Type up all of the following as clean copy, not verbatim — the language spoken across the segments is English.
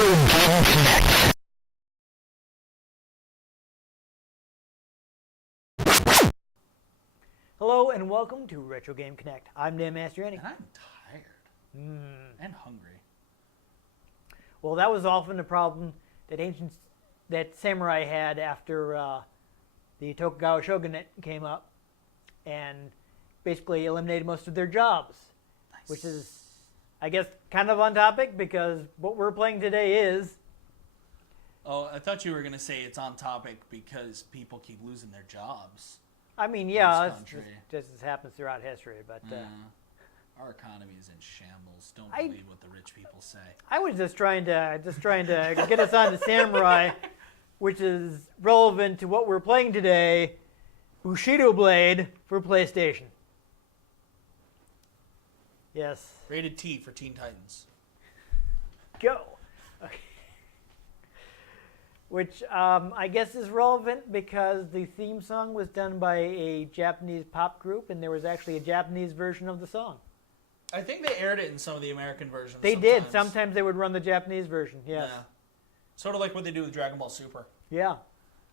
Game Connect. Hello and welcome to Retro Game Connect. I'm Dan Mastriani. And I'm tired. And hungry. Well, that was often a problem that samurai had after the Tokugawa shogunate came up and basically eliminated most of their jobs. Nice. Which is, I guess, kind of on topic because what we're playing today is... Oh, I thought you were going to say it's on topic because people keep losing their jobs. I mean, yeah, this it's country. just happens throughout history, but... Our economy is in shambles. Don't I- believe what the rich people say. I was just trying to get us on to Samurai, which is relevant to what we're playing today, Bushido Blade for PlayStation. Yes. Rated T for Teen Titans. Go. Okay. Which I guess is relevant because the theme song was done by a Japanese pop group, and there was actually a Japanese version of the song. I think they aired it in some of the American versions. They did. Sometimes they would run the Japanese version. Yes. Yeah. Sort of like what they do with Dragon Ball Super. Yeah.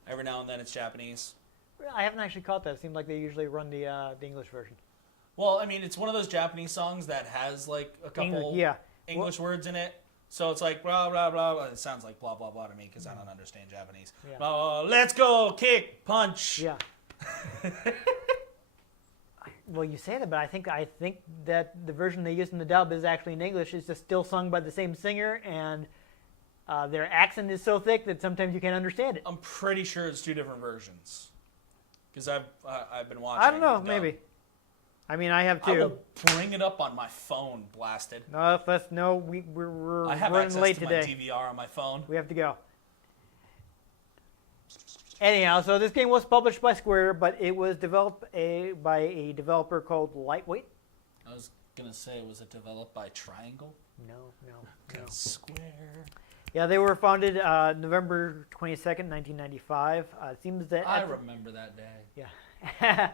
Every now and then it's Japanese. I haven't actually caught that. It seemed like they usually run the English version. Well, I mean, it's one of those Japanese songs that has like a couple English words in it. So it's like blah, blah, blah. Well, it sounds like blah, blah, blah to me because I don't understand Japanese. Yeah. Blah, blah, let's go, kick, punch. Yeah. Well, you say that, but I think that the version they used in the dub is actually in English. It's just still sung by the same singer, and their accent is so thick that sometimes you can't understand it. I'm pretty sure it's two different versions. Because I've been watching. I don't know, the dub. maybe. I mean, I have I too. will bring it up on my phone, blasted. We're I have running access late to today. my DVR on my phone. We have to go. Anyhow, so this game was published by Square, but it was developed by a developer called Lightweight. I was gonna say, was it developed by Triangle? No. Square. Yeah, they were founded November 22nd, 1995. It seems that... I remember that day. Yeah.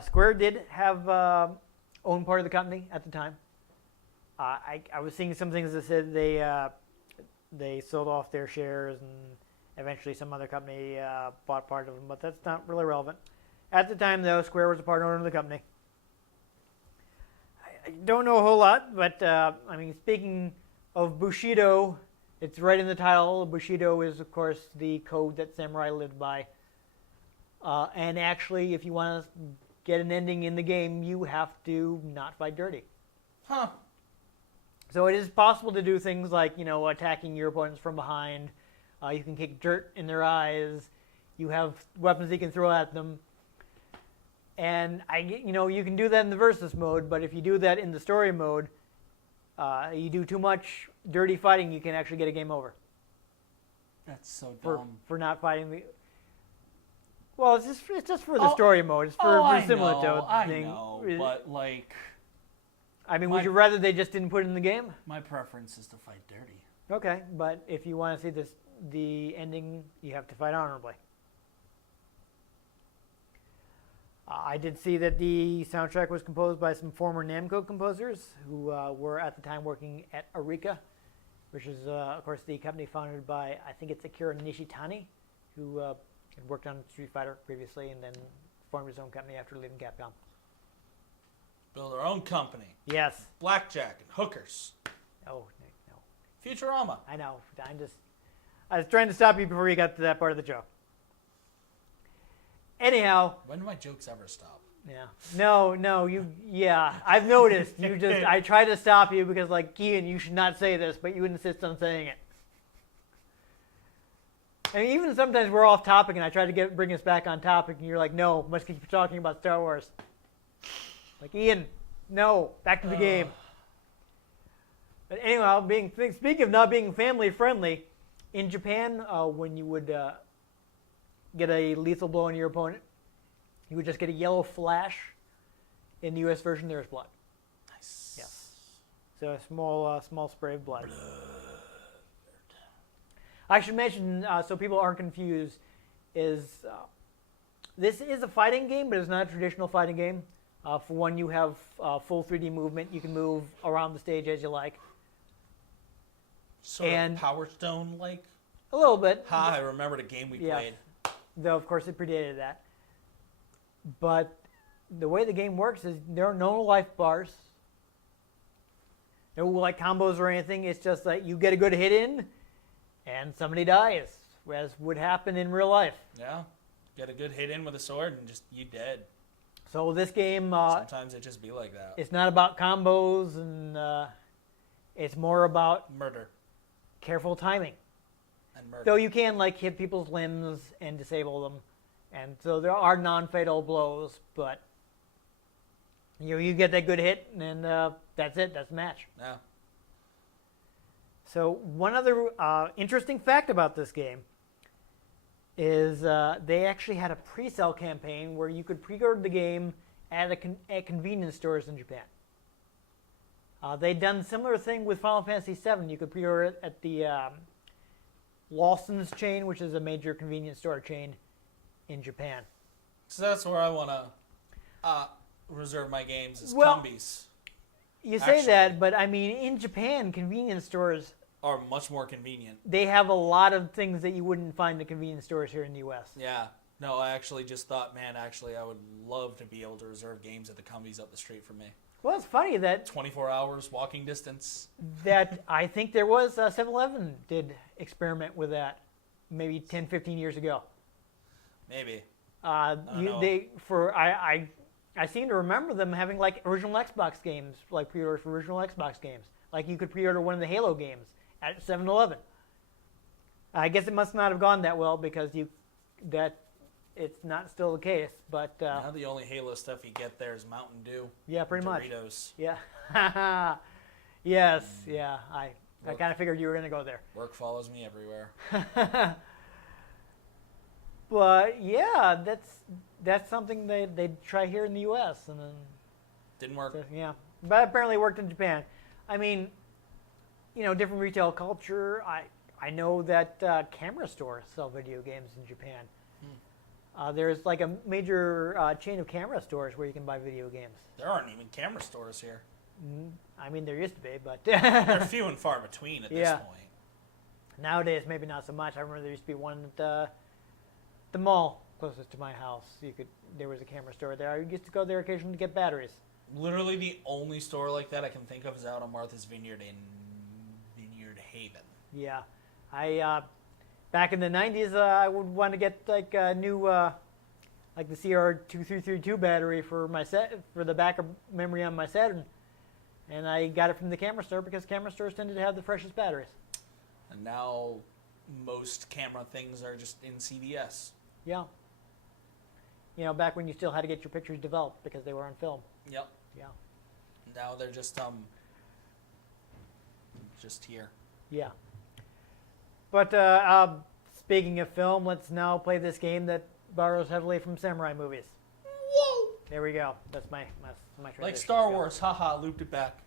Square did have owned part of the company at the time. I was seeing some things that said they sold off their shares and eventually some other company bought part of them, but that's not really relevant. At the time, though, Square was a part owner of the company. I don't know a whole lot, but I mean, speaking of Bushido, it's right in the title. Bushido is, of course, the code that samurai lived by. And actually, if you want to get an ending in the game, you have to not fight dirty. Huh. So it is possible to do things like, attacking your opponents from behind. You can kick dirt in their eyes. You have weapons you can throw at them. And you can do that in the versus mode, but if you do that in the story mode, you do too much dirty fighting, you can actually get a game over. That's so For dumb. not fighting the... Well, it's just for the story mode. It's for similar to I thing. know, but like... I mean, would you rather they just didn't put it in the game? My preference is to fight dirty. Okay, but if you want to see the ending, you have to fight honorably. I did see that the soundtrack was composed by some former Namco composers who were at the time working at Arika, which is, of course, the company founded by, I think it's Akira Nishitani, who had worked on Street Fighter previously and then formed his own company after leaving Capcom. Build our own company. Yes. Blackjack and hookers. Oh, no. Futurama. I know. I was trying to stop you before you got to that part of the joke. Anyhow. When do my jokes ever stop? Yeah. No, I've noticed. I try to stop you because, like, Kean, you should not say this, but you insist on saying it. And even sometimes we're off topic and I try to bring us back on topic and you're like, no, must keep talking about Star Wars. Like, Ian, no, back to the game. But anyhow, speaking of not being family friendly, in Japan, when you would get a lethal blow on your opponent, you would just get a yellow flash. In the U.S. version, there's blood. Nice. Yes. So a small spray of blood. I should mention, so people aren't confused, this is a fighting game, but it's not a traditional fighting game. For one, you have full 3D movement. You can move around the stage as you like. Sort of Power Stone like. A little bit. I remember the game we played. Though of course it predated that. But the way the game works is there are no life bars. No like combos or anything. It's just like you get a good hit in, and somebody dies, as would happen in real life. Yeah, get a good hit in with a sword, and just you dead. So this game, sometimes it just be like that. It's not about combos, and it's more about murder, careful timing, and murder. Though you can like hit people's limbs and disable them, and so there are non-fatal blows, but you get that good hit, and that's it. That's the match. Yeah. So one other interesting fact about this game is they actually had a pre-sale campaign where you could pre-order the game at convenience stores in Japan. They'd done a similar thing with Final Fantasy VII. You could pre-order it at the Lawson's chain, which is a major convenience store chain in Japan. So that's where I want to reserve my games, is Cumbies. You say that, but I mean, in Japan, convenience stores are much more convenient. They have a lot of things that you wouldn't find in convenience stores here in the U.S. Yeah. No, I actually just thought, man, I would love to be able to reserve games at the Cumbies up the street from me. Well, it's funny that 24 hours walking distance. That I think there was 7-Eleven did experiment with that maybe 10, 15 years ago. Maybe. I seem to remember them having like original Xbox games, like pre-orders for original Xbox games. Like you could pre-order one of the Halo games at 7-Eleven. I guess it must not have gone that well because it's not still the case. But now the only Halo stuff you get there is Mountain Dew. Yeah, pretty much. Doritos. Yeah. Yes. Yeah. I kind of figured you were going to go there. Work follows me everywhere. But yeah, that's something they'd try here in the U.S. and then didn't work. So, yeah, but apparently it worked in Japan. I mean, different retail culture. I know that camera stores sell video games in Japan. There's like a major chain of camera stores where you can buy video games. There aren't even camera stores here. I mean, there used to be, but they're few and far between at this point. Nowadays, maybe not so much. I remember there used to be one at the mall closest to my house. There was a camera store there. I used to go there occasionally to get batteries. Literally the only store like that I can think of is out on Martha's Vineyard in Vineyard Haven. Yeah. Back in the 90s, I would want to get like a new, like the CR2332 battery for the backup memory on my Saturn. And I got it from the camera store because camera stores tended to have the freshest batteries. And now most camera things are just in CVS. Yeah. Back when you still had to get your pictures developed because they were on film. Yep. Yeah. Now they're just here. Yeah. But speaking of film, let's now play this game that borrows heavily from samurai movies. Whoa! There we go. That's my transition. Like Star Wars, haha, looped it back.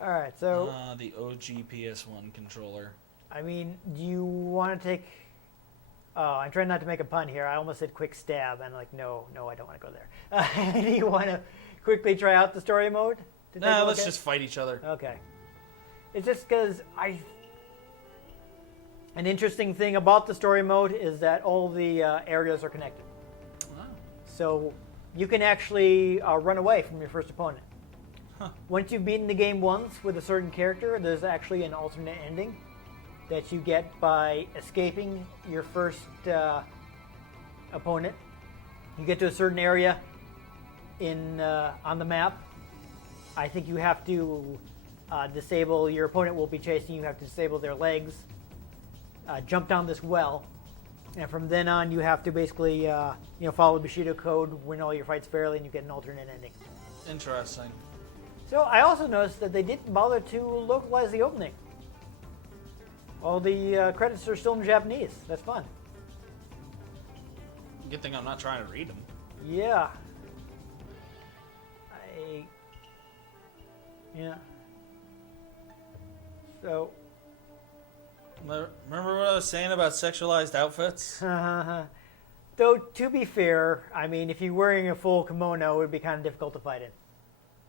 All right, so the OG PS1 controller. I mean, do you want to take? Oh, I'm trying not to make a pun here. I almost said quick stab, and like, no, I don't want to go there. Do you want to quickly try out the story mode? No, let's just fight each other. Okay. It's just because an interesting thing about the story mode is that all the areas are connected. Wow. So you can actually run away from your first opponent. Huh. Once you've beaten the game once with a certain character, there's actually an alternate ending that you get by escaping your first opponent. You get to a certain area on the map. I think you have to disable, your opponent will be chasing you, have to disable their legs, jump down this well, and from then on you have to basically follow the Bushido code, win all your fights fairly, and you get an alternate ending. Interesting. So I also noticed that they didn't bother to localize the opening. All the credits are still in Japanese. That's fun. Good thing I'm not trying to read them. Yeah. Yeah. So. Remember what I was saying about sexualized outfits? Though, to be fair, I mean, if you're wearing a full kimono, it would be kind of difficult to fight in.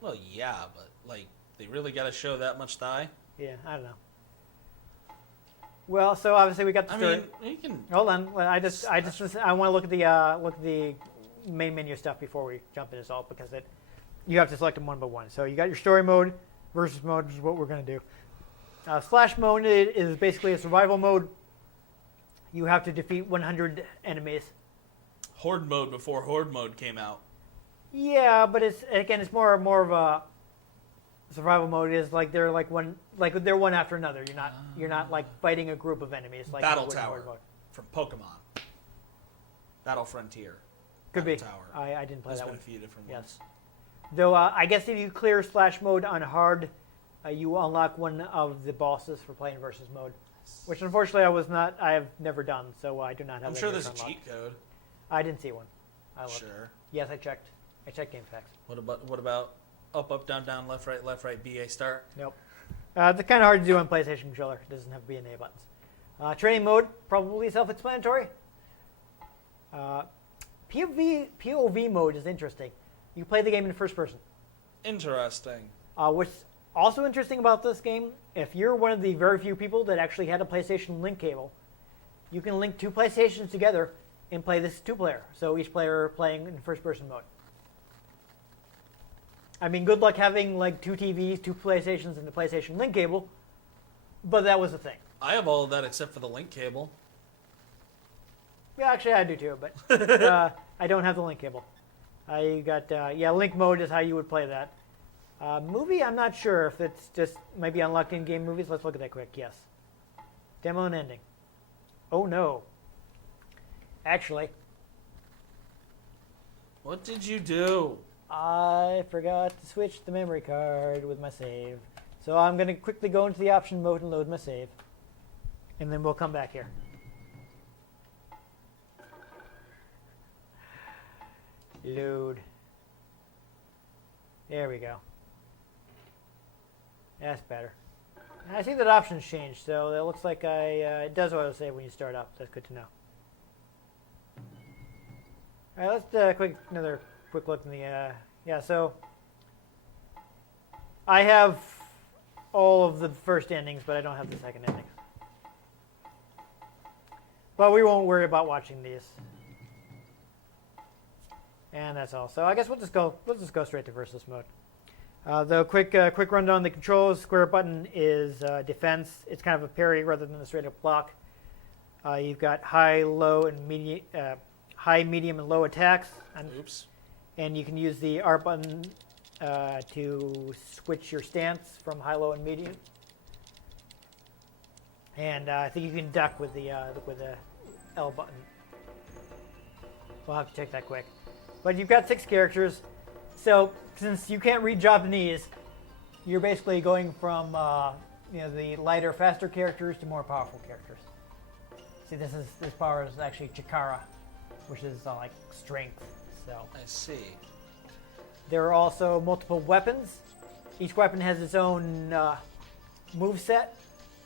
Well, yeah, but, like, they really got to show that much thigh? Yeah, I don't know. Well, so obviously we got the story. I mean, you can... Hold on. I want to look at the main menu stuff before we jump into Assault, because you have to select them one by one. So you got your story mode, versus mode, which is what we're going to do. Slash mode is basically a survival mode. You have to defeat 100 enemies. Horde mode before Horde mode came out. Yeah, but it's more of a survival mode. Is like they're one after another. You're not like fighting a group of enemies like Battle Tower from Pokemon. Battle Frontier. Could Battle be. Tower. I didn't play that one. There's been a few different ones. Yes. Though I guess if you clear Slash mode on hard, you unlock one of the bosses for playing versus mode, which unfortunately I have never done, so I do not have. I'm sure there's a cheat code. I didn't see one. Sure. Yes, I checked. I checked game facts. What about up, down, down, left, right, BA start? Nope. It's kind of hard to do on PlayStation controller. It doesn't have B and A buttons. Training mode, probably self-explanatory. POV mode is interesting. You play the game in first person. Interesting. What's also interesting about this game, if you're one of the very few people that actually had a PlayStation Link cable, you can link two PlayStations together and play this two-player. So each player playing in first-person mode. I mean, good luck having like two TVs, two PlayStations, and the PlayStation Link cable, but that was the thing. I have all of that except for the Link cable. Yeah, actually I do too, but I don't have the Link cable. I got, Link mode is how you would play that. Movie, I'm not sure if it's just maybe unlocked in-game movies. Let's look at that quick. Yes. Demo and ending. Oh, no. Actually. What did you do? I forgot to switch the memory card with my save. So I'm going to quickly go into the option mode and load my save. And then we'll come back here. Load. There we go. That's better. And I see that options changed, so it looks like it does auto-save when you start up. That's good to know. All right, let's another quick look in the so I have all of the first endings, but I don't have the second ending. But we won't worry about watching these. And that's all. So I guess let's just go straight to versus mode. The quick rundown on the controls. Square button is defense. It's kind of a parry rather than a straight up block. You've got high, low, and medium. High, medium, and low attacks. And you can use the R button to switch your stance from high, low, and medium. And I think you can duck with the L button. We'll have to check that quick. But you've got 6 characters. So since you can't read Japanese, you're basically going from the lighter, faster characters to more powerful characters. See, this power is actually Chikara, which is like strength. So I see. There are also multiple weapons. Each weapon has its own move set,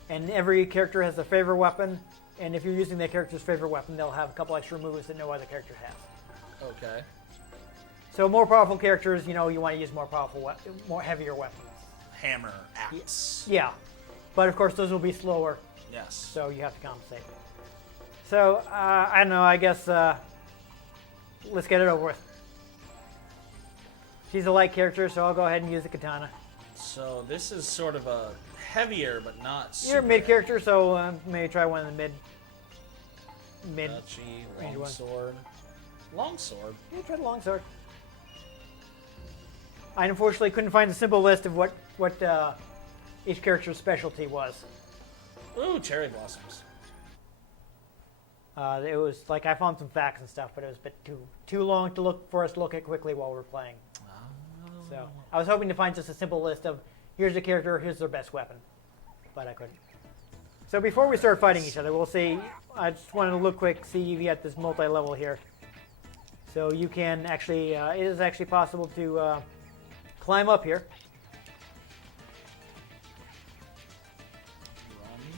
and every character has a favorite weapon. And if you're using that character's favorite weapon, they'll have a couple extra moves that no other character has. Okay. So more powerful characters, you want to use more heavier weapons. Hammer, axe. Yeah, but of course those will be slower. Yes. So you have to compensate. So I don't know. I guess let's get it over with. She's a light character, so I'll go ahead and use the katana. So this is sort of a heavier, but not super You're a mid character, so maybe try one of the mid. Duchy, longsword. Longsword? Yeah, try the longsword. I unfortunately couldn't find a simple list of what each character's specialty was. Ooh, cherry blossoms. It was like I found some facts and stuff, but it was a bit too long for us to look at quickly while we're playing. Oh. So I was hoping to find just a simple list of here's the character, here's their best weapon, but I couldn't. So before we start fighting each other, we'll see. I just wanted to look quick, see if you got this multi-level here. So you can actually, it is actually possible to climb up here.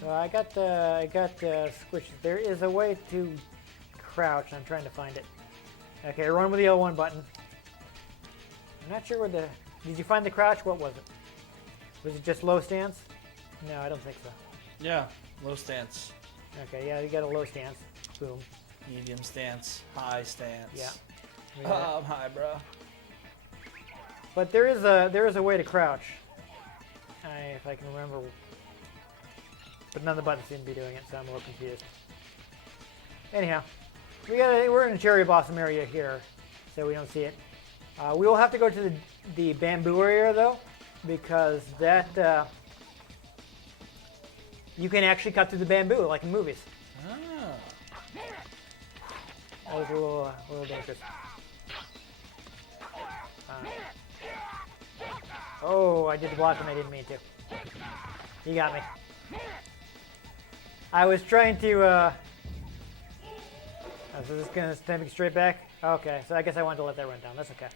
So I got squished. There is a way to crouch. I'm trying to find it. Okay, run with the L1 button. I'm not sure where the... Did you find the crouch? What was it? Was it just low stance? No, I don't think so. Yeah, low stance. Okay, yeah, you got a low stance. Boom. Medium stance, high stance. Yeah. I'm high, bro. But there is a way to crouch. If I can remember. But none of the buttons seem to be doing it, so I'm a little confused. Anyhow, we're in a cherry blossom area here, so we don't see it. We will have to go to the bamboo area though, because that you can actually cut through the bamboo like in movies. Ah. That was a little dangerous. Oh, I did the block and I didn't mean to. You got me. I was trying to. So this is gonna send me straight back. Okay, so I guess I wanted to let that run down. That's okay.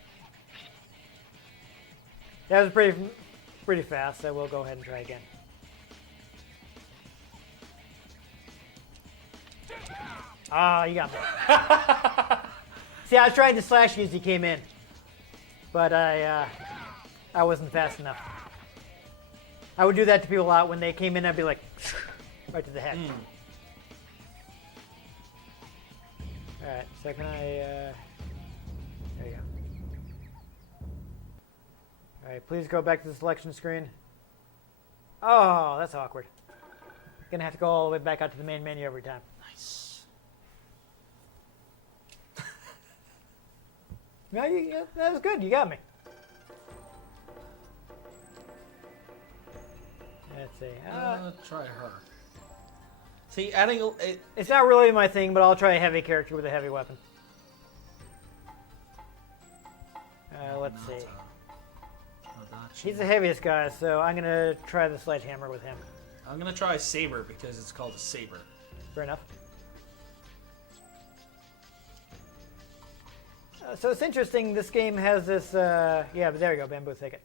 That was pretty fast. So we'll go ahead and try again. Ah, you got me. See, I was trying to slash you as he came in, but I wasn't fast enough. I would do that to people a lot when they came in. I'd be like, right to the head. All right, so can I? There you go. All right, please go back to the selection screen. Oh, that's awkward. Gonna have to go all the way back out to the main menu every time. Nice. No, that was good. You got me. Let's see. Try her. See, adding it's not really my thing, but I'll try a heavy character with a heavy weapon. Let's see. He's the heaviest guy, so I'm gonna try the sledgehammer with him. I'm gonna try saber because it's called a saber. Fair enough. So it's interesting. This game has this. Yeah, but there you go, bamboo thicket.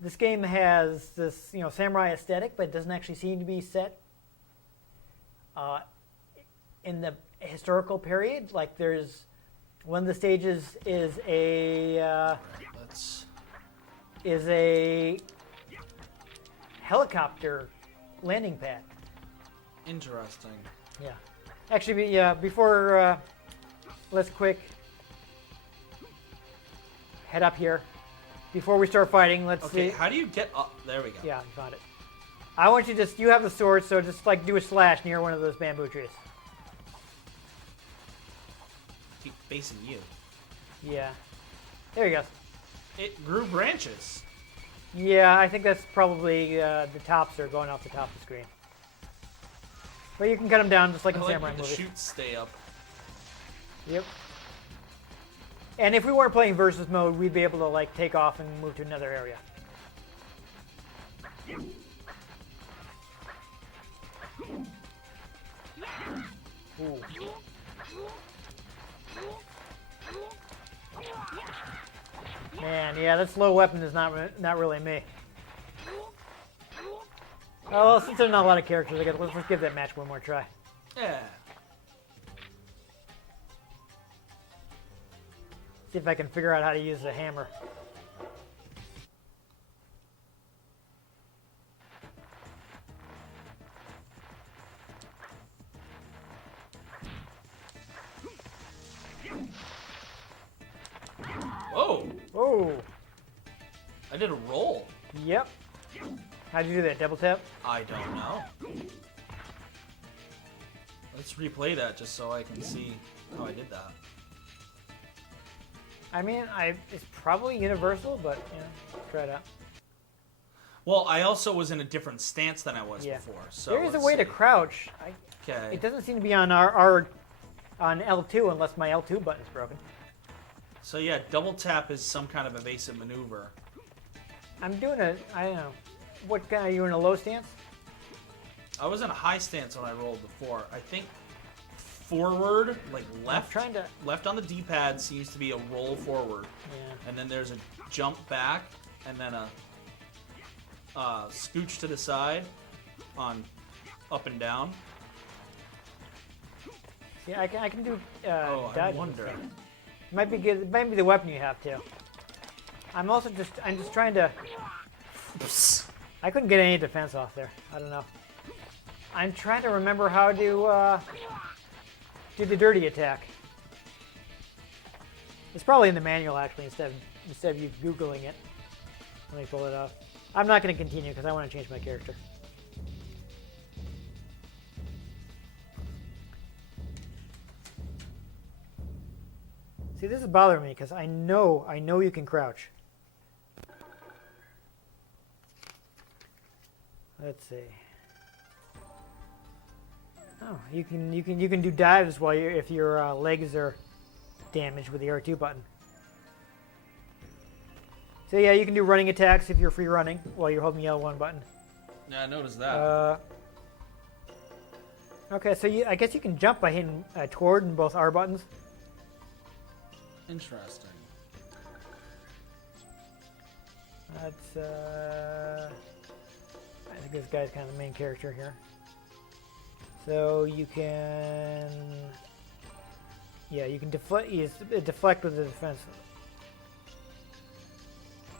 This game has this, samurai aesthetic, but it doesn't actually seem to be set in the historical period. Like there's one of the stages is a helicopter landing pad. Interesting. Yeah. Actually, before let's quick head up here. Before we start fighting, let's see. Okay, how do you get up? There we go. Yeah, I found it. I want you you have the sword, so just like do a slash near one of those bamboo trees. Keep facing you. Yeah. There you go. It grew branches. Yeah, I think that's probably the tops are going off the top of the screen. But you can cut them down just like in samurai movies. The shoots stay up. Yep. And if we weren't playing versus mode, we'd be able to like take off and move to another area. Ooh. Man, yeah, that slow weapon is not really me. Oh, well, since there's not a lot of characters, I guess let's give that match one more try. Yeah. See if I can figure out how to use the hammer. Whoa! Oh! I did a roll. Yep. How'd you do that? Double tap? I don't know. Let's replay that just so I can see how I did that. I mean, it's probably universal, but try it out. Well, I also was in a different stance than I was before. So there is a way to crouch. Okay. It doesn't seem to be on on L2 unless my L2 button is broken. So yeah, double tap is some kind of evasive maneuver. I'm doing I don't know. What kind? Are you in a low stance? I was in a high stance when I rolled before. I think forward, like left. Left on the D-pad seems to be a roll forward. Yeah. And then there's a jump back, and then a scooch to the side on up and down. Yeah, I can do. I wonder. It might be good. It might be the weapon you have too. I'm just trying to. I couldn't get any defense off there. I don't know. I'm trying to remember how to do the dirty attack. It's probably in the manual actually instead of you googling it. Let me pull it up. I'm not going to continue because I want to change my character. See, this is bothering me because I know you can crouch. Let's see. Oh, you can do dives while if your legs are damaged with the R2 button. So yeah, you can do running attacks if you're free running while you're holding the L1 button. Yeah, I noticed that. Okay, so I guess you can jump by hitting toward and both R buttons. Interesting. That's I think this guy's kind of the main character here. So you can, you can deflect. Deflect with the defense.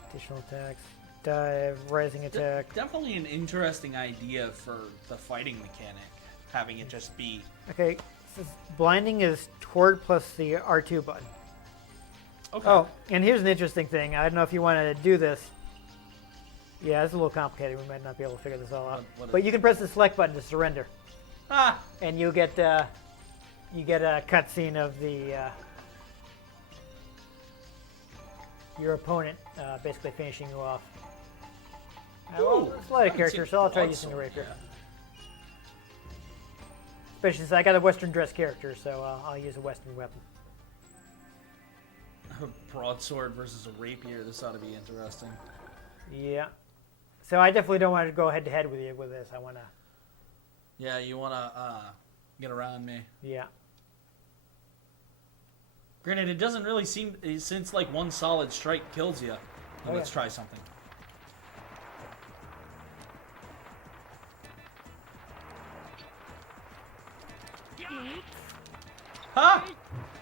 Additional attacks, dive, rising attack. Definitely an interesting idea for the fighting mechanic, having it just be. Okay, so blinding is toward plus the R2 button. Okay. Oh, and here's an interesting thing. I don't know if you want to do this. Yeah, it's a little complicated. We might not be able to figure this all out. But you can press the select button to surrender. Ah! And you get a cutscene of your opponent basically finishing you off. Well, it's a lot of characters, so I'll try using the rapier. Yeah. Especially since I got a Western dress character, so I'll use a Western weapon. A broadsword versus a rapier. This ought to be interesting. Yeah. So I definitely don't want to go head to head with you with this. I want to. Yeah, you want to get around me. Yeah. Granted, it doesn't really seem since like one solid strike kills you. Let's try something. Ha!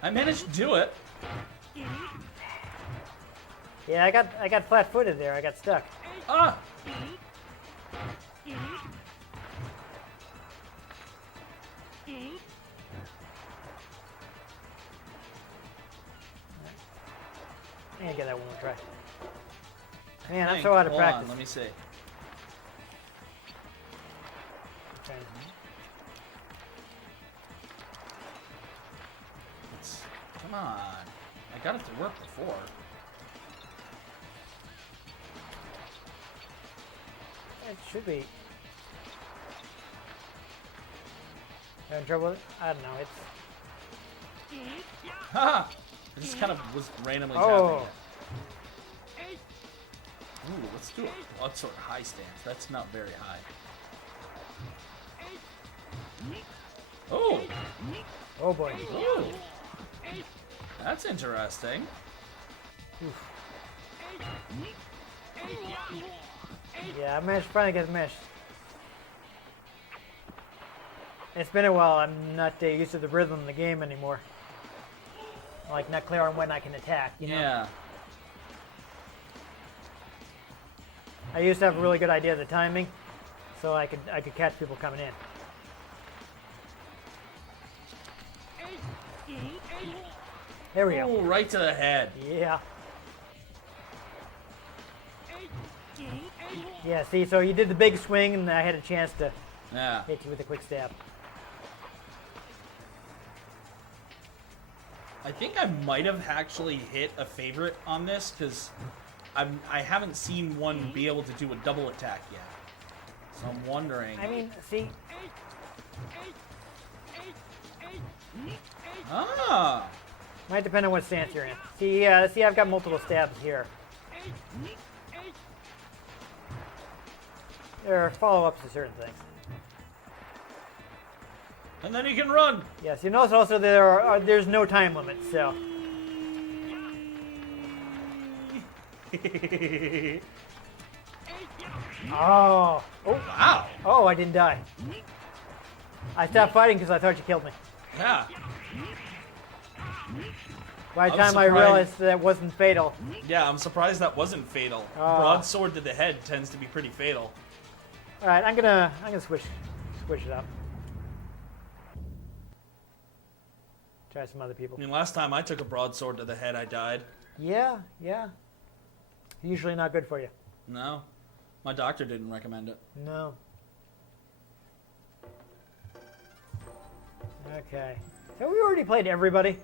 I managed to do it. Yeah, I got flat-footed there. I got stuck. Ah! I gotta get that one more try. Man, I'm so out of practice. Let me see. Okay. Come on. I got it to work before. It should be. Having trouble with it? I don't know. It's. Ha! I just kind of was randomly tapping it. Ooh, let's do a broadsword high stance. That's not very high. Oh! Oh boy. Ooh. That's interesting. Oof. Yeah, I managed to finally get meshed. It's been a while. I'm not used to the rhythm of the game anymore. Like, not clear on when I can attack, you know? Yeah. I used to have a really good idea of the timing, so I could catch people coming in. There we go. Ooh, right to the head. Yeah. Yeah, see, so you did the big swing, and I had a chance to hit you with a quick stab. I think I might have actually hit a favorite on this, because I haven't seen one be able to do a double attack yet. So I'm wondering. I mean, see. Ah! Might depend on what stance you're in. See, see, I've got multiple stabs here. There are follow-ups to certain things. And then you can run. Yes, you notice also there's no time limit, so. Oh. Wow. Oh, I didn't die. I stopped fighting because I thought you killed me. Yeah. By the time I realized that wasn't fatal. Yeah, I'm surprised that wasn't fatal. Broadsword to the head tends to be pretty fatal. All right, I'm gonna switch it up. Try some other people. I mean, last time I took a broadsword to the head, I died. Yeah. Usually not good for you. No, my doctor didn't recommend it. No. Okay. So we already played everybody.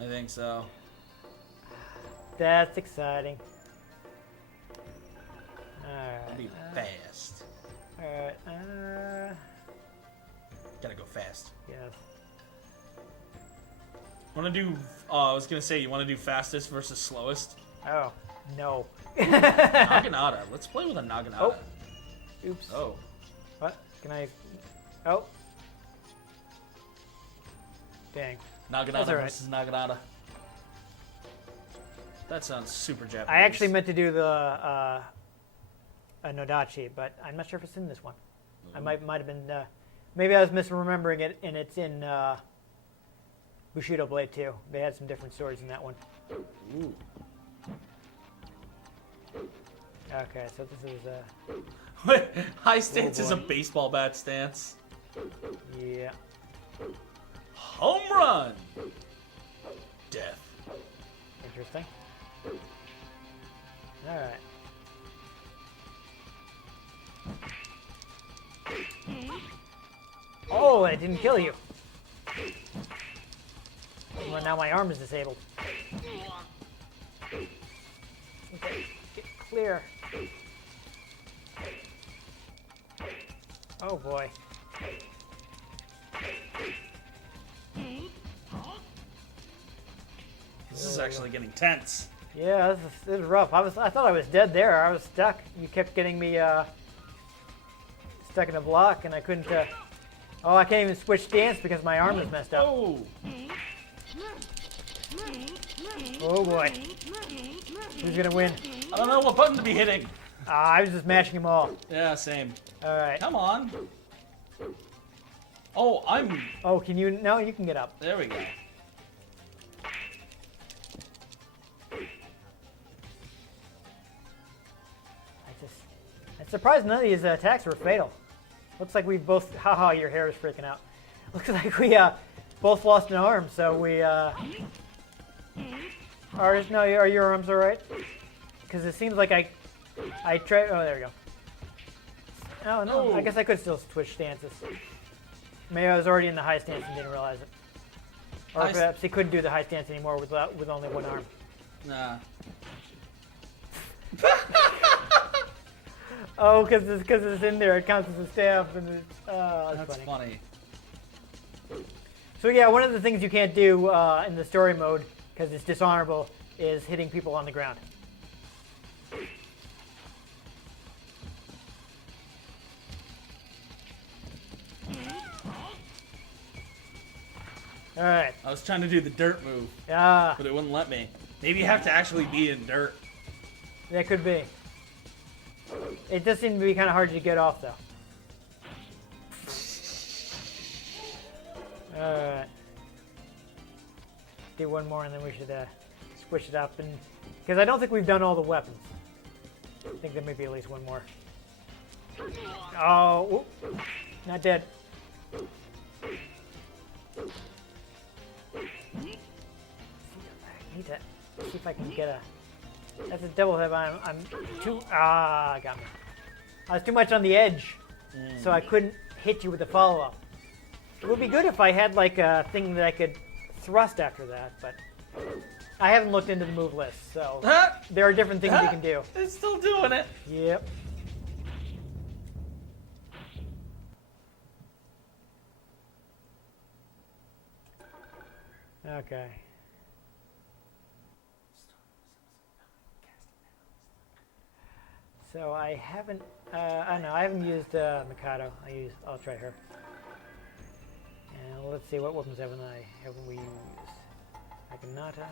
I think so. That's exciting. Alright. Be fast. Alright. Gotta go fast. Yes. Want to do? I was gonna say, you want to do fastest versus slowest? Oh no. Naginata. Let's play with a Naginata. Oh. Oops. Oh. What? Can I? Oh. Dang. Naginata right. versus Naginata. That sounds super Japanese. I actually meant to do the a Nodachi, but I'm not sure if it's in this one. Ooh. I might have been. Maybe I was misremembering it, and it's in Bushido Blade 2. They had some different swords in that one. Ooh. Okay, so this is High stance is a baseball bat stance. yeah. Home run. Death. Interesting. All right. Oh, it didn't kill you. Well, now my arm is disabled. Okay, get clear. Oh boy. This is actually getting tense. Yeah, this is rough. I thought I was dead there. I was stuck. You kept getting me stuck in a block, and I couldn't. Oh, I can't even switch stance because my arm is messed up. Oh. Oh boy. Who's gonna win? I don't know what button to be hitting. I was just mashing them all. Yeah, same. All right. Come on. Oh, I'm... Oh, can you? No, you can get up. There we go. I'm surprised none of these attacks were fatal. Looks like we both. Haha, your hair is freaking out. Looks like we both lost an arm, so we. Are your arms all right? Because it seems like I tried. Oh, there we go. Oh no, I guess I could still switch stances. Maybe I was already in the high stance and didn't realize it. Or perhaps he couldn't do the high stance anymore with only one arm. Nah. Oh, because it's in there. It counts as a staff, and it's, that's funny. So yeah, one of the things you can't do in the story mode, because it's dishonorable, is hitting people on the ground. All right. I was trying to do the dirt move, but it wouldn't let me. Maybe you have to actually be in dirt. That could be. It does seem to be kind of hard to get off, though. Alright. Do one more, and then we should switch it up. Because I don't think we've done all the weapons. I think there may be at least one more. Oh, whoop. Not dead. I need to see if I can get a... That's a double hit. I'm too... I got me. I was too much on the edge, so I couldn't hit you with a follow-up. It would be good if I had like a thing that I could thrust after that, but I haven't looked into the move list, so there are different things you can do. It's still doing it. Yep. Okay. So I haven't, I don't know, I haven't used Mikado. I'll try her. And let's see, what weapons haven't we used? Naginata.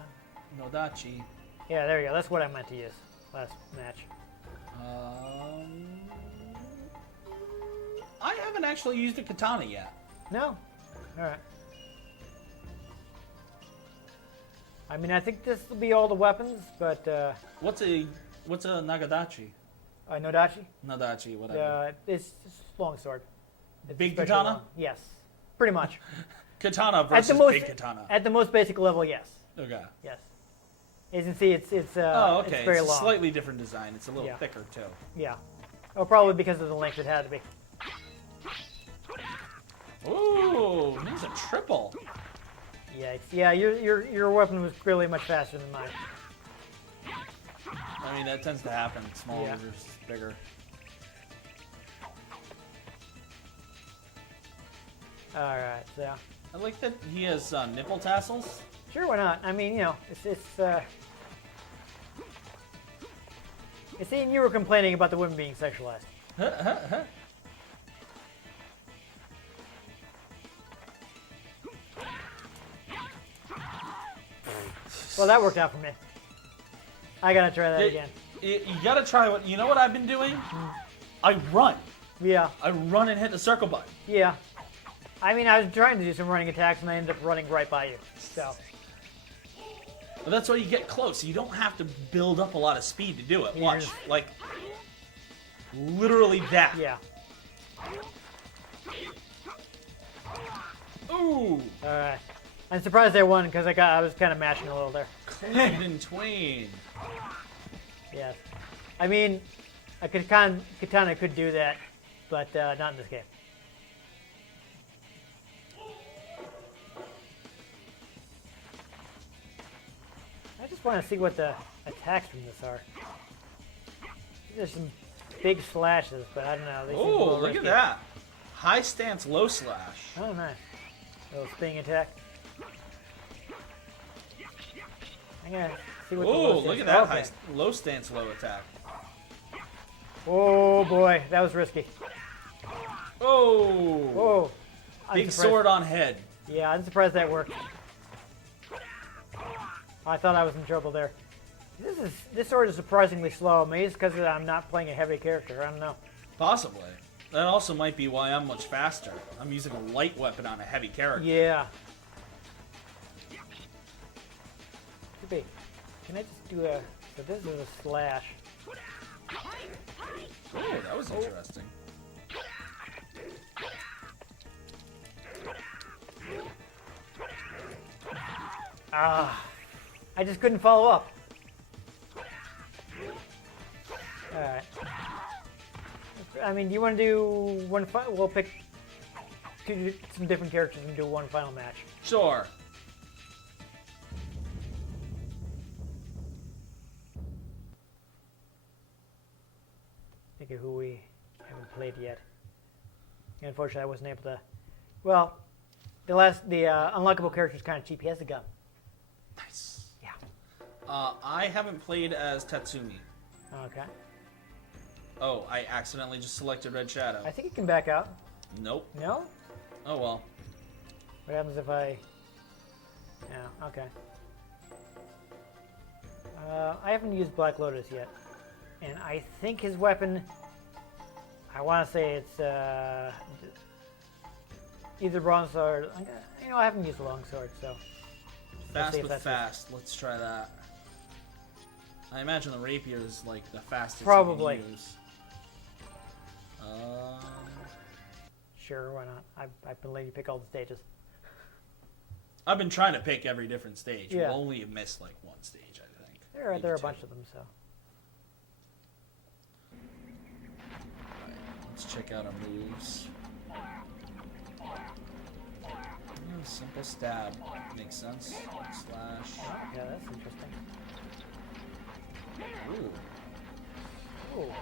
Nodachi. Yeah, there you go. That's what I meant to use last match. I haven't actually used a katana yet. No? Alright. I mean, I think this will be all the weapons, but... What's a Nagadachi? Nodachi? Nodachi, whatever. It's long sword. It's big katana? Long. Yes. Pretty much. Katana versus big katana. At the most basic level, yes. Okay. Yes. As you can see, it's okay. It's very long. A slightly different design. It's a little thicker, too. Yeah. Oh, probably because of the length it had to be. Ooh, he's a triple. Yikes. Yeah, your weapon was clearly much faster than mine. I mean, that tends to happen. Smaller versus bigger. Alright, so... I like that he has nipple tassels. Sure, why not? I mean, you know, it's seeing you were complaining about the women being sexualized. Well, that worked out for me. I gotta try that again. You gotta try what... You know what I've been doing? I run. Yeah. I run and hit the circle button. Yeah. I mean, I was trying to do some running attacks, and I ended up running right by you. So. But that's why you get close. You don't have to build up a lot of speed to do it. Watch. Like, literally that. Yeah. Ooh. Alright. I'm surprised I won, because I was kind of mashing a little there. Clean and twain. Yes. I mean, a katana could do that, but not in this game. I just want to see what the attacks from this are. There's some big slashes, but I don't know. Oh, look at that. High stance, low slash. Oh, nice. Little spinning attack. I'm going to see what the low look at that high, low stance, low attack. Oh, boy. That was risky. Oh. Whoa. Big sword on head. Yeah, I'm surprised that worked. I thought I was in trouble there. This sword is surprisingly slow. Maybe it's because I'm not playing a heavy character. I don't know. Possibly. That also might be why I'm much faster. I'm using a light weapon on a heavy character. Yeah. Could be. Can I just do a... So this is a slash. Oh, that was interesting. Ah. I just couldn't follow up. Alright. I mean, do you want to do one final... We'll pick some different characters and do one final match. Sure. Think of who we haven't played yet. Unfortunately, I wasn't able to... Well, the unlockable character is kind of cheap. He has a gun. Nice. Yeah. I haven't played as Tatsumi. Okay. Oh, I accidentally just selected Red Shadow. I think he can back out. Nope. No? Oh, well. What happens if I... Yeah, okay. I haven't used Black Lotus yet. And I think his weapon... I want to say it's either bronze sword... You know, I haven't used a long sword, so... Fast with fast. Let's try that. I imagine the rapier is like the fastest probably. You can use. Sure, why not? I've been letting you pick all the stages. I've been trying to pick every different stage. Yeah. We'll only missed like one stage, I think. There are a bunch of them, so. Right, let's check out our moves. Simple stab. Makes sense. Slash. Yeah, that's interesting. Ooh. Ooh.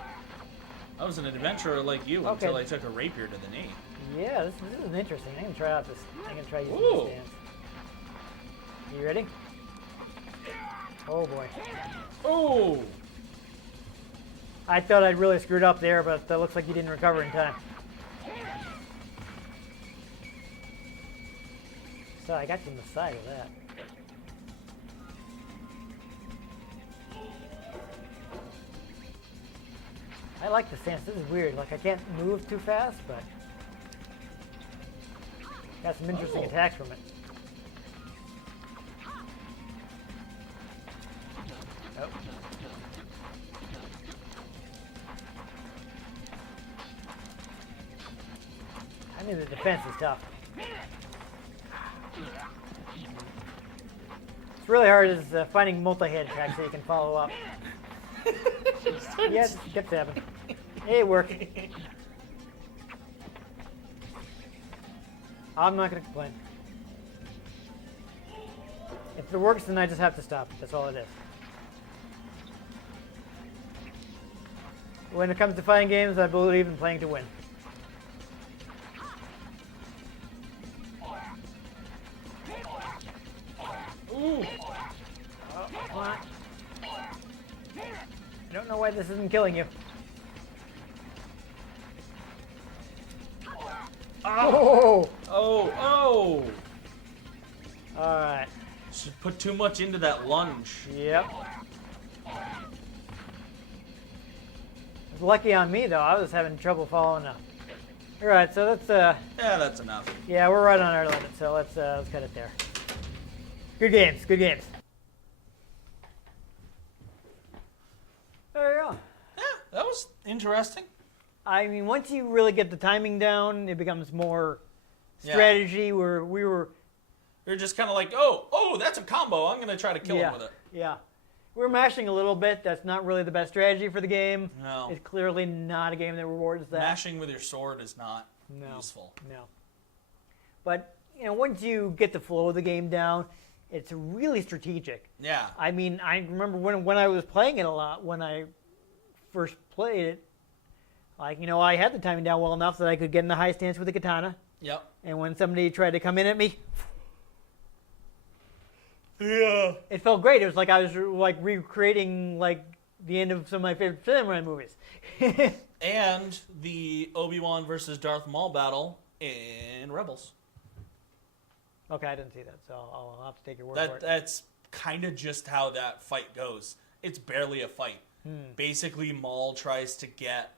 I was an adventurer like you until I took a rapier to the knee. Yeah, this is interesting. I'm gonna try out this. I'm gonna try using Ooh. this stance. You ready? Oh boy. Oh! I thought I'd really screwed up there, but it looks like you didn't recover in time. So I got you on the side of that. I like the stance. This is weird. Like, I can't move too fast, but got some interesting attacks from it. Oh. I mean, the defense is tough. It's really hard is finding multi-hit attacks so you can follow up. Yeah, just get stabbing. Hey, it worked. I'm not going to complain. If it works, then I just have to stop. That's all it is. When it comes to fighting games, I believe in playing to win. Ooh. Oh, come on. I don't know why this isn't killing you. Oh! Oh! Alright. Should put too much into that lunge. Yep. Lucky on me, though. I was having trouble following up. Alright, so that's Yeah, that's enough. yeah, we're right on our limit, so let's cut it there. Good games, good games. There you go. Yeah, that was interesting. I mean, once you really get the timing down, it becomes more strategy. Where we were just kind of like, oh, that's a combo. I'm gonna try to kill him with it. Yeah, we're mashing a little bit. That's not really the best strategy for the game. No, it's clearly not a game that rewards that. Mashing with your sword is not useful. No. But once you get the flow of the game down, it's really strategic. Yeah. I mean, I remember when I was playing it a lot when I first played it. Like, I had the timing down well enough that I could get in the high stance with the katana. Yep. And when somebody tried to come in at me, it felt great. It was like I was like recreating like the end of some of my favorite samurai movies. And the Obi-Wan versus Darth Maul battle in Rebels. Okay, I didn't see that, so I'll have to take your word for it. That's kind of just how that fight goes. It's barely a fight. Basically, Maul tries to get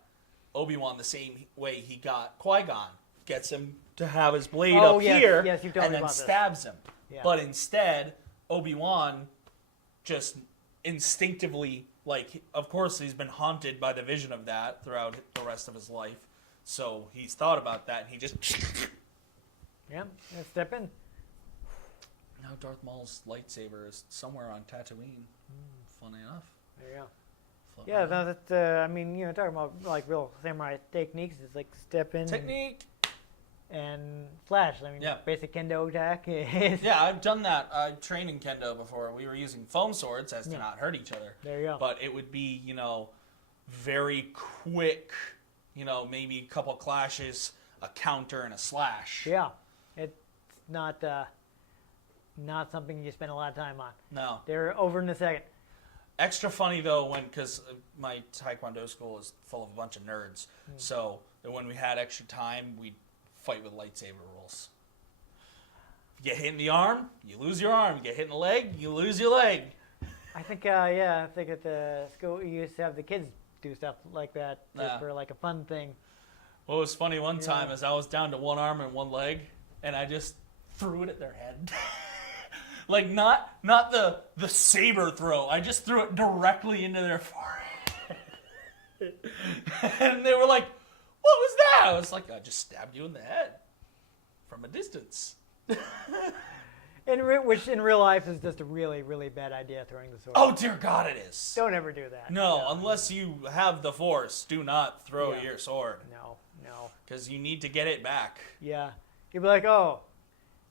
Obi-Wan the same way he got Qui-Gon. Gets him to have his blade up here and then stabs him. Yeah. But instead, Obi-Wan just instinctively, like, of course he's been haunted by the vision of that throughout the rest of his life. So he's thought about that and he just... Yeah, step in. Now Darth Maul's lightsaber is somewhere on Tatooine. Funny enough. There you go. Yeah, no, that I mean, talking about like real samurai techniques, it's like step in technique and slash. I mean, basic kendo attack. Yeah, I've done that. I trained in kendo before. We were using foam swords as to not hurt each other. There you go. But it would be, very quick. Maybe a couple clashes, a counter, and a slash. Yeah, it's not something you spend a lot of time on. No, they're over in a second. Extra funny though because my Taekwondo school is full of a bunch of nerds. So when we had extra time, we'd fight with lightsaber rules. You get hit in the arm, you lose your arm. You get hit in the leg, you lose your leg. I think at the school you used to have the kids do stuff like that for like a fun thing. What was funny one time is I was down to one arm and one leg, and I just threw it at their head. Like, not the saber throw. I just threw it directly into their forehead. And they were like, what was that? I was like, I just stabbed you in the head from a distance. Which in real life is just a really, really bad idea, throwing the sword. Oh, dear God, it is. Don't ever do that. No, unless you have the force, do not throw your sword. No. Because you need to get it back. Yeah. You'd be like, oh.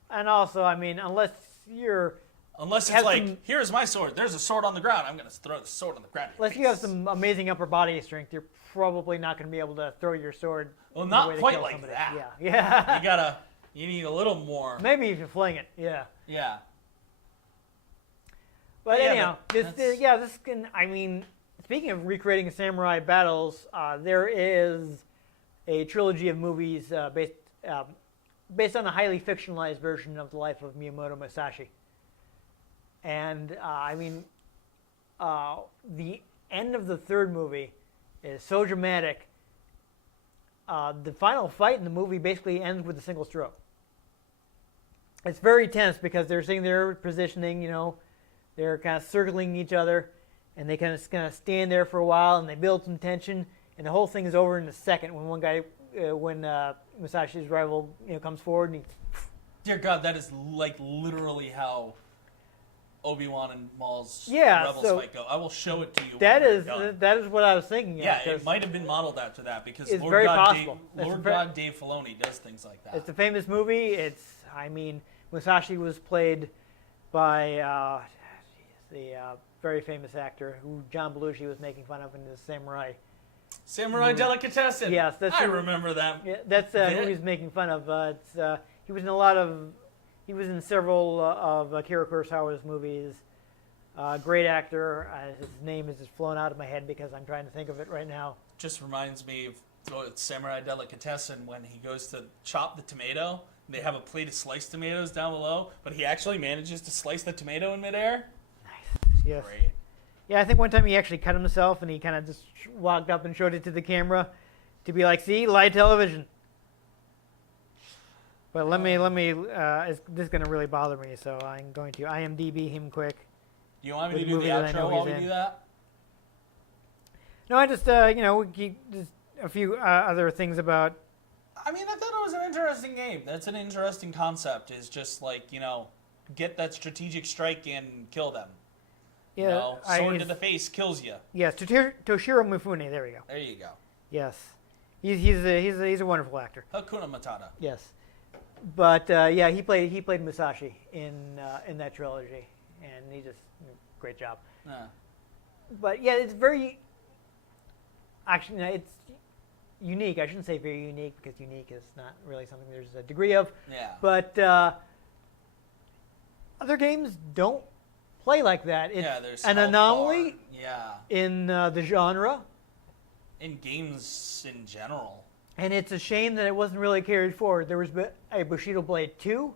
And also, I mean, unless it's like, here's my sword. There's a sword on the ground. I'm going to throw the sword on the ground. Unless you have some amazing upper body strength, you're probably not going to be able to throw your sword. Well, not quite like somebody. That. Yeah. You need a little more. Maybe if you fling it. Yeah. Yeah. But anyhow, this can. I mean, speaking of recreating samurai battles, there is a trilogy of movies based based on a highly fictionalized version of the life of Miyamoto Musashi. And the end of the third movie is so dramatic. The final fight in the movie basically ends with a single stroke. It's very tense because they're sitting there positioning, they're kind of circling each other, and they kind of stand there for a while, and they build some tension, and the whole thing is over in a second when one guy, Musashi's rival, comes forward and he. Dear God, that is like literally how Obi-Wan and Maul's Yeah, Rebels so fight go. I will show it to you. That when we're is done. that is what I was thinking. Yeah, of, it might have been modeled after that because it's Lord very God possible. Dave Filoni does things like that. It's a famous movie. Musashi was played by the very famous actor who John Belushi was making fun of in the Samurai. Samurai Delicatessen. Yes, I remember that. Yeah, that's who he's making fun of. He was in he was in several of Akira Kurosawa's movies. Great actor. His name is just flown out of my head because I'm trying to think of it right now. Just reminds me of Samurai Delicatessen when he goes to chop the tomato. They have a plate of sliced tomatoes down below, but he actually manages to slice the tomato in midair. Nice. Yes. Great. Yeah, I think one time he actually cut himself and he kind of just walked up and showed it to the camera to be like, see, live television. But let me, this is going to really bother me, so I'm going to IMDb him quick. Do you want me to With do the movie that I know outro while he's we in. do that? No, I just, we keep just a few other things about. I mean, I thought it was an interesting game. That's an interesting concept, is just like, get that strategic strike and kill them. Yeah, Sword to the face kills you. Yes, Toshiro Mifune. There we go. There you go. Yes, he's a wonderful actor. Hakuna Matata. Yes, but he played Musashi in that trilogy, and he just great job. But yeah, it's very. Actually, it's unique. I shouldn't say very unique because unique is not really something there's a degree of. Yeah. But other games don't play like that. It's there's an Health Anomaly Bar. Yeah. in the genre. In games in general. And it's a shame that it wasn't really carried forward. There was a Bushido Blade 2,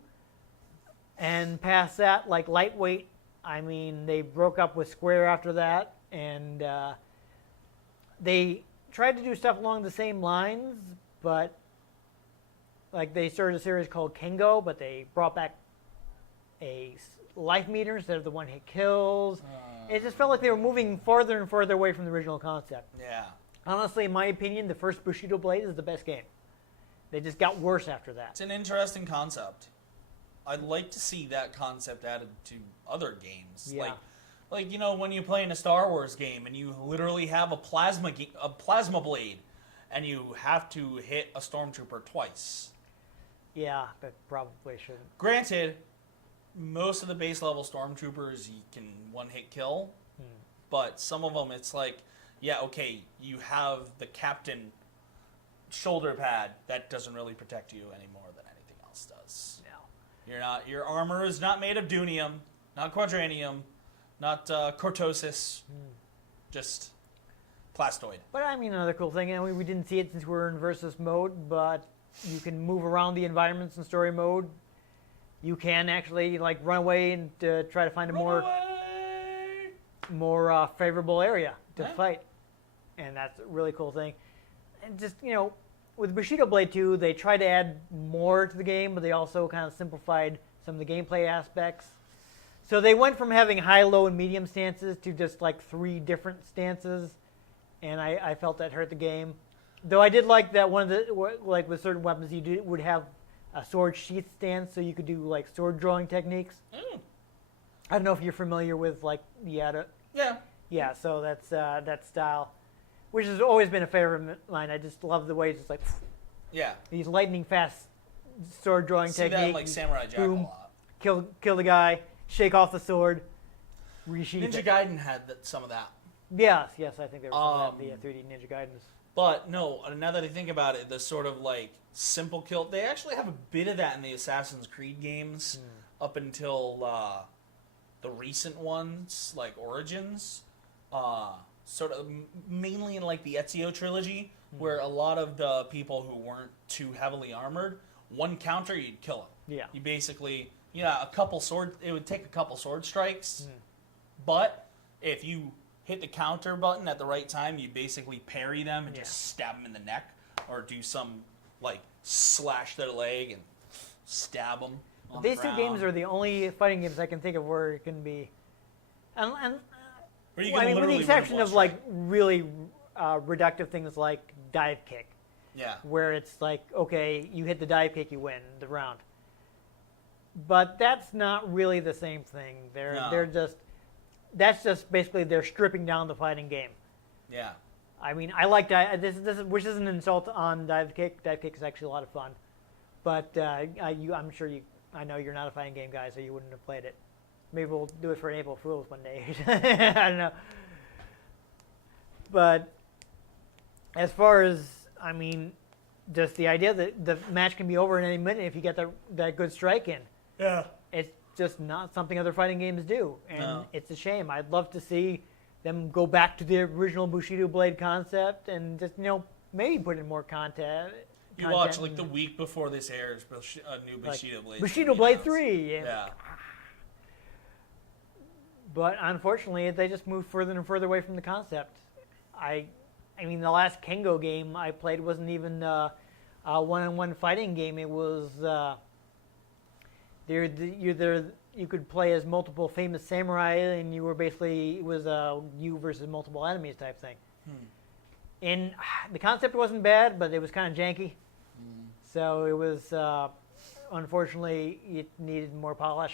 and past that, like Lightweight, they broke up with Square after that, and they tried to do stuff along the same lines, but like they started a series called Kengo, but they brought back a life meter instead of the one-hit kills. It just felt like they were moving farther and farther away from the original concept. Yeah. Honestly, in my opinion, the first Bushido Blade is the best game. They just got worse after that. It's an interesting concept. I'd like to see that concept added to other games. Yeah. Like when you play in a Star Wars game and you literally have a plasma blade and you have to hit a stormtrooper twice. Yeah, that probably shouldn't. Granted, most of the base level stormtroopers you can one-hit kill, but some of them it's like, yeah, okay, you have the captain shoulder pad. That doesn't really protect you any more than anything else does. No. Your armor is not made of dunium, not quadranium, not cortosis, just plastoid. But another cool thing, and we didn't see it since we're in versus mode, but you can move around the environments in story mode. You can actually run away and try to find a more favorable area to fight, and that's a really cool thing. And just with Bushido Blade 2, they tried to add more to the game, but they also kind of simplified some of the gameplay aspects. So they went from having high, low, and medium stances to just 3 different stances, and I felt that hurt the game. Though I did like that one of the with certain weapons you would have a sword sheath stance, so you could do sword drawing techniques. I don't know if you're familiar with the yeah. So that's that style, which has always been a favorite of mine. I just love the way it's just these lightning fast sword drawing See technique. that Samurai Jack boom, a lot. Kill the guy, shake off the sword, resheath Ninja it. Gaiden had some of that. Yes, I think there was some of that, the 3D Ninja Gaidens. But no, now that I think about it, the sort of simple kill, they actually have a bit of that in the Assassin's Creed games up until the recent ones, like Origins. Sort of mainly in the Ezio trilogy, where a lot of the people who weren't too heavily armored one counter, you'd kill him. Yeah. You basically, it would take a couple sword strikes, but if you hit the counter button at the right time, you basically parry them and just stab them in the neck, or do some, like, slash their leg and stab them on These the two ground. games are the only fighting games I can think of where it can be, and Where you well, can I mean, with the literally exception win of one like strike. really reductive things like dive kick, Yeah. where it's like, okay, you hit the dive kick, you win the round. But that's not really the same thing. They're just, that's just basically they're stripping down the fighting game. Yeah. I mean, I like this, which is an insult on dive kick. Dive kick is actually a lot of fun, but I'm sure I know you're not a fighting game guy, so you wouldn't have played it. Maybe we'll do it for April Fools one day. I don't know. But as far as, I mean, just the idea that the match can be over in any minute if you get that good strike in. Yeah. It's just not something other fighting games do. And No. it's a shame. I'd love to see them go back to the original Bushido Blade concept and just, maybe put in more content. You watch, like, the week before this airs, a new Bushido Blade. Bushido Blade 3. Yeah. But unfortunately, they just moved further and further away from the concept. I mean, the last Kengo game I played wasn't even a one-on-one fighting game. It was you could play as multiple famous samurai, and you were basically it was you versus multiple enemies type thing. And the concept wasn't bad, but it was kind of janky. So it was unfortunately it needed more polish.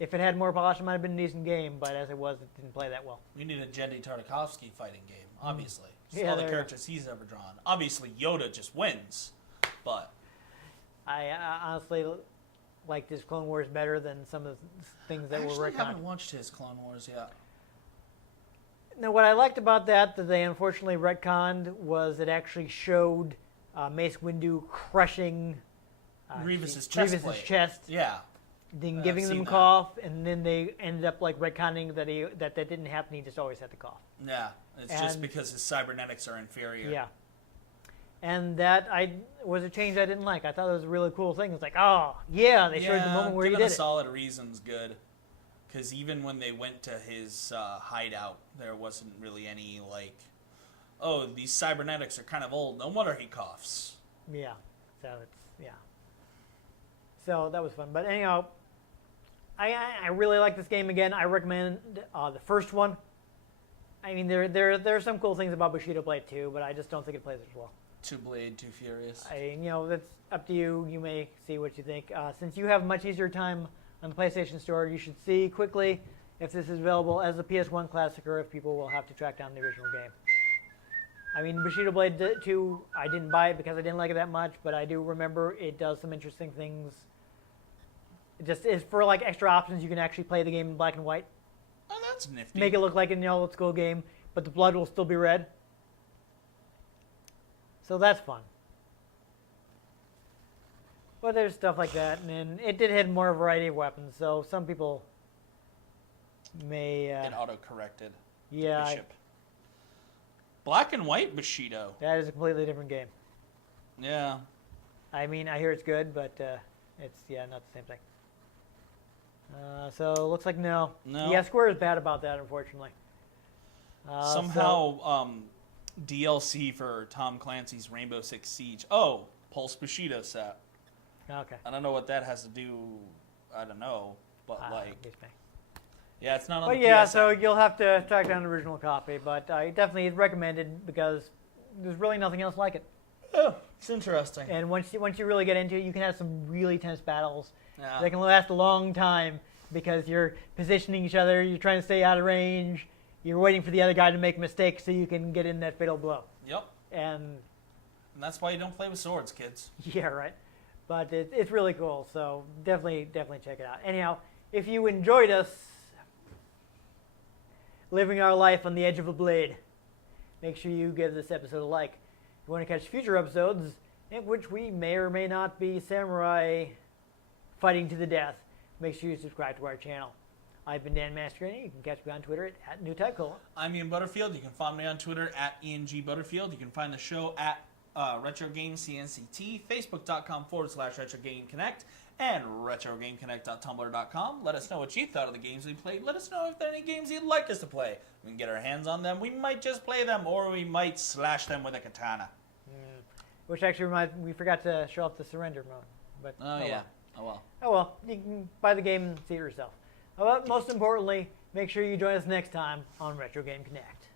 If it had more polish, it might have been a decent game, but as it was, it didn't play that well. We need a Jendy Tartakovsky fighting game, obviously. Yeah, All the there you characters he's ever drawn. Obviously, Yoda just wins, but I honestly liked his Clone Wars better than some of the things that I were actually retconned. haven't watched his Clone Wars yet. Now, what I liked about that they unfortunately retconned was it actually showed Mace Windu crushing Grievous's chest, Yeah. then I've giving seen them that. cough, and then they ended up like retconning that didn't happen. He just always had the cough. Yeah. It's just And- because his cybernetics are inferior. Yeah. And that was a change I didn't like. I thought it was a really cool thing. It's like, oh, yeah, they showed the moment where he given did a it. solid reason's good. Because even when they went to his hideout, there wasn't really any, like, oh, these cybernetics are kind of old. No wonder he coughs. Yeah. So that was fun. But anyhow, I really like this game again. I recommend the first one. I mean, there are some cool things about Bushido Blade 2, but I just don't think it plays as well. Too Blade, Too Furious. That's up to you. You may see what you think. Since you have much easier time on the PlayStation Store, you should see quickly if this is available as a PS1 classic or if people will have to track down the original game. I mean, Bushido Blade 2, I didn't buy it because I didn't like it that much, but I do remember it does some interesting things. It just is for like extra options. You can actually play the game in black and white. Oh, that's nifty. Make it look like an old school game, but the blood will still be red. So that's fun. But there's stuff like that, and then it did have more variety of weapons, so some people may... It auto-corrected. yeah, Bishop. Black and white Bushido. that is a completely different game. Yeah. I mean, I hear it's good, but it's, not the same thing. So it looks like no. No. Yeah, Square is bad about that, unfortunately. Somehow, DLC for Tom Clancy's Rainbow Six Siege. Oh, Pulse Bushido set. Okay. I don't know what that has to do. I don't know, but Beats me. yeah, it's not on But the yeah, PSN. so you'll have to track down the original copy, but I definitely recommend it because there's really nothing else like it. Oh, it's interesting. And once you really get into it, you can have some really tense battles. Yeah. They can last a long time because you're positioning each other, you're trying to stay out of range, you're waiting for the other guy to make a mistake so you can get in that fatal blow. Yep. And And that's why you don't play with swords, kids. yeah, right. But it's really cool, so definitely check it out. Anyhow, if you enjoyed us living our life on the edge of a blade, make sure you give this episode a like. If you want to catch future episodes in which we may or may not be samurai fighting to the death, make sure you subscribe to our channel. I've been Dan Mastriani. You can catch me on Twitter at NewTypeCola. I'm Ian Butterfield. You can find me on Twitter at IanG Butterfield. You can find the show at Retro Game CNCT, Facebook.com/Retro Game Connect, and RetroGameConnect.tumblr.com. Let us know what you thought of the games we played. Let us know if there are any games you'd like us to play. We can get our hands on them. We might just play them, or we might slash them with a katana. Which actually we forgot to show off the surrender mode. But Yeah. Well. Oh well, you can buy the game and see it yourself. But most importantly, make sure you join us next time on Retro Game Connect.